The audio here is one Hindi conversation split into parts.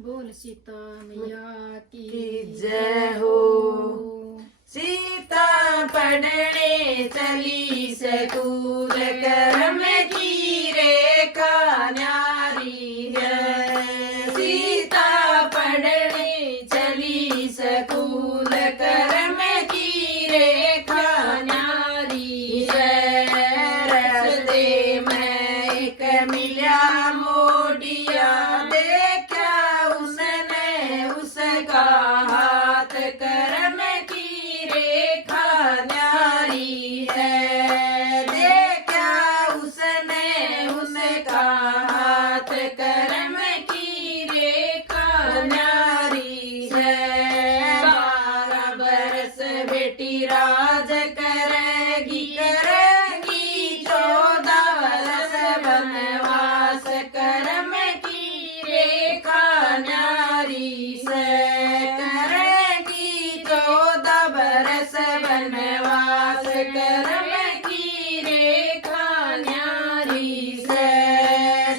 बोल सीता मैया की जय हो। सीता पढ़ने चली सकूल कर्म की रेखा न्यारी है। सीता पढ़ने चली सकूल कर्म की रेखा न्यारी है। रस्ते में एक मिला मोडिया, देखा उसने उसका हाथ कर्म की रेखा न्यारी है। देखा उसने उसका हाथ कर्म की रेखा न्यारी है। 12 बरस बेटी राज करेगी, करेगी 14 बरस वनवास कर्म की रेखा न्यारी से। करेगी 14 बरस वनवास कर्म की रेखा न्यारी से।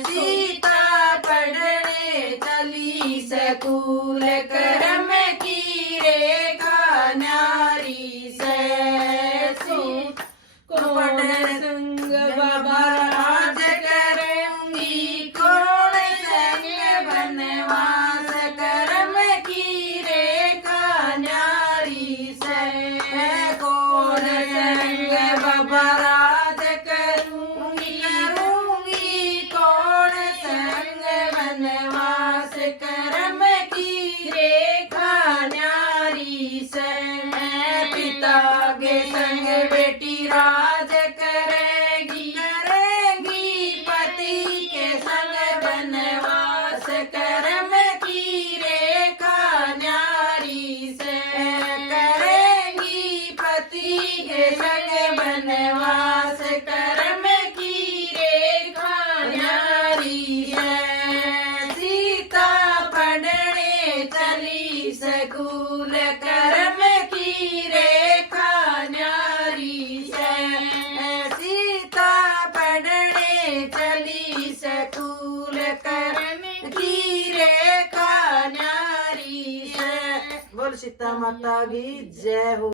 सीता पढ़ने चली सकूल कर्म की रेखा न्यारी से। को पढ़ संग बाबा राज करूंगी, कौन संग वनवास कर्म की रेखा न्यारी से। कौन संग बाबा राज करूंगी, करूंगी कौन संग वनवास कर्म की रेखा न्यारी से। पिता के संग बेटी राज करेगी, करेगी पति के संग वनवास कर्म की रेखा न्यारी से। करेगी पति के संग वनवास कर्म की रेखा न्यारी है। सीता पढ़ने चली सकूल कर्म की रेखा न्यारी है। सीता पढ़ने चली सकूल कर्म की रेखा न्यारी है। बोल सीता माता की जय हो।